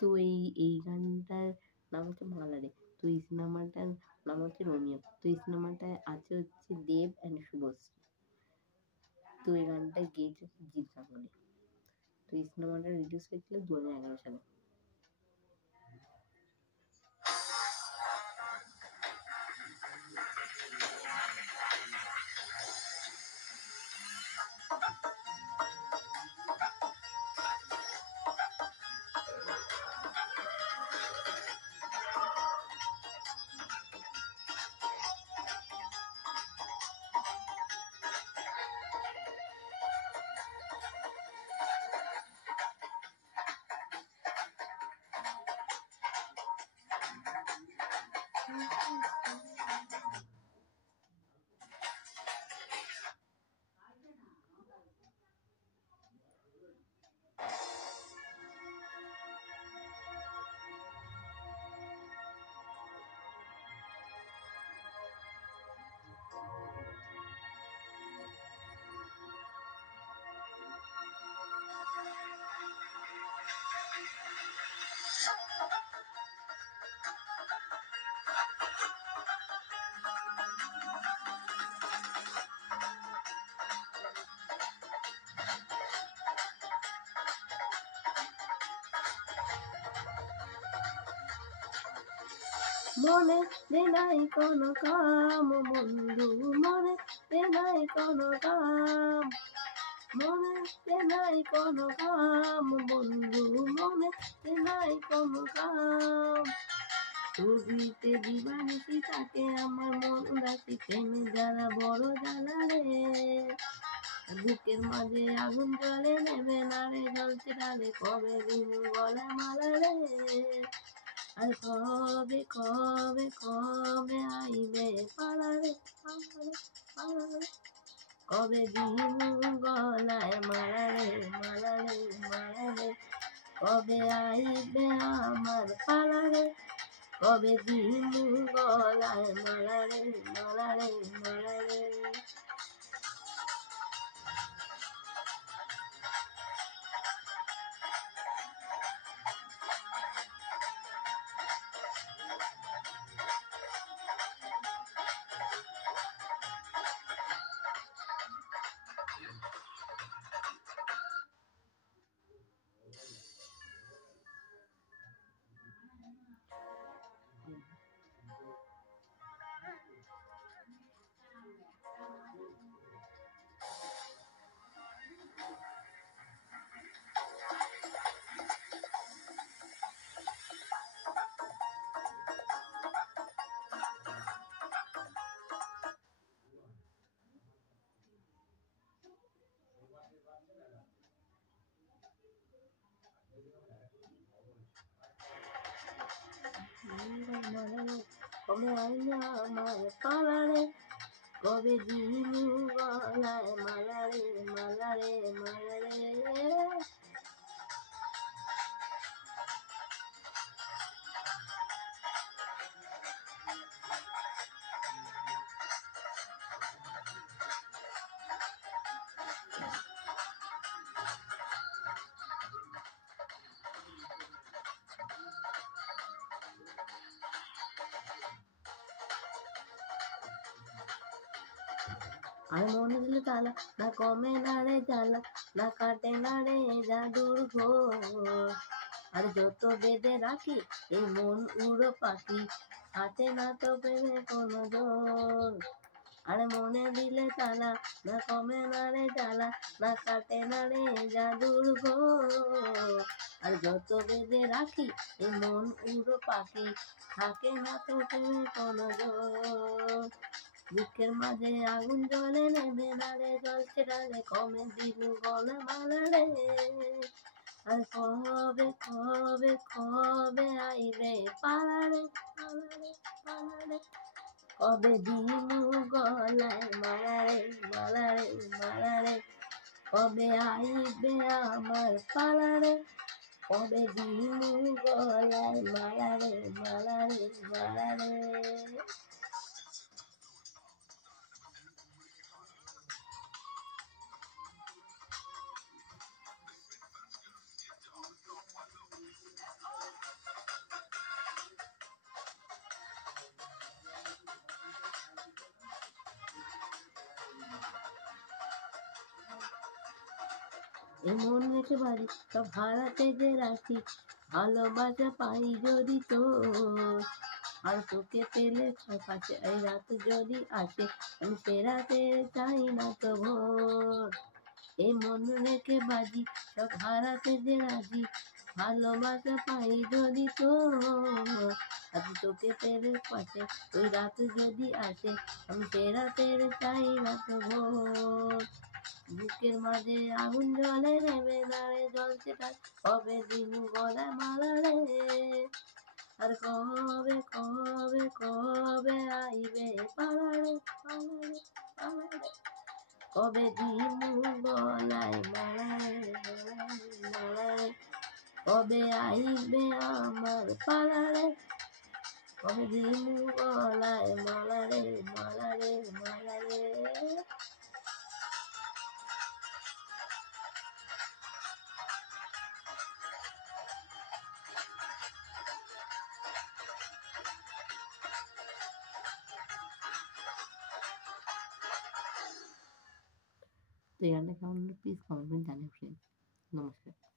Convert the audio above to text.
তো এই গানটার নাম হচ্ছে মালারে। তো এই সিনেমাটার নাম হচ্ছে রোমিও। তো এই সিনেমাটায় আছে হচ্ছে দেব অ্যান্ড শুভশ্রী। তো এই গানটা গেয়েছে জিৎ গাঙ্গুলি। তো এই সিনেমাটা রিলিজ হয়েছিল 2011 সালে। মনে রে নাই কোনো কাম বন্ধু, মনে রে নাই কোনো কাম, মনে রে নাই কোনো কাম বন্ধু, মনে রে নাই কোনো কাম। ছবিতে দিবানিসি তাকে আমার মন রাশি, প্রেমে যারা বড় জ্বালা রে। বুকের মাঝে আগুন জ্বলে নেবে না রে, জ্বলছে ডালে কবে দিন গলা মালা রে। আর কবে কবে কবে আইবে পালারে পালারে পালারে, কবে দিন গলায় মালারে মালারে মালারে, কবে আইবে আমার পালারে, কবে দিন গলায় মালারে মালারে মালারে। কবে আইনা আমার পালারে, কবে দিন গলায় মালারে মালারে মালারে। আর মনে দিলে তালা না কমে না রে জ্বালা, না কাটে না রে জাদুর ঘোর। আর যত বেঁধে রাখি এই মন উড়ো পাখি, হাতে না তো প্রেমে কোনো জোর। আর মনে দিলে তালা না কমে না রে জ্বালা, না কাটে না রে জাদুর ঘোর। আর যত বেঁধে রাখি এই মন উড়ো পাখি, থাকে না তো প্রেমে কোনো জোর। বুকের মাঝে আগুন জ্বলে নেবে না রে, জ্বলছে ডালে কমে দিল গলা মালা রে। আর কবে কবে কবে আইবে পালারে পালারে পালারে, কবে দিন গলায় মালারে মালারে মালারে, কবে আইবে আমার পালারে, কবে দিন গলায় মালারে মালারে মালারে। এই মন রেখে বাড়ি সব হারাতে যে রাখি, ভালোবাসা পাই যদি তোর। আর তোকে পেলে পাশে এই রাত যদি আসে, আমি সে রাতে চাই না তো ভোর। এই মন রেখে বাজি সব হারাতে যে রাজি, ভালোবাসা পাই যদি তোর। আজ তোকে পেলে পাশে ওই রাত যদি আসে, আমি সে রাতের চাই না তো ভোর। বুকের মাঝে আগুন জ্বলে নেবে দাঁড়ে জ্বলছে তার, কবে দিন গলায় মালা রে। আর কবে কবে কবে আইবে পালারে পালারে পালারে, কবে দিন গলায় মালারে মালারে, কবে আইবে আমার পালারে, কবে দিন গলায় মালারে মালারে মালারে। তো এই গানটা কেমন হলো প্লিজ কমেন্ট করে জানিও ফ্রেন্ড। নমস্কার।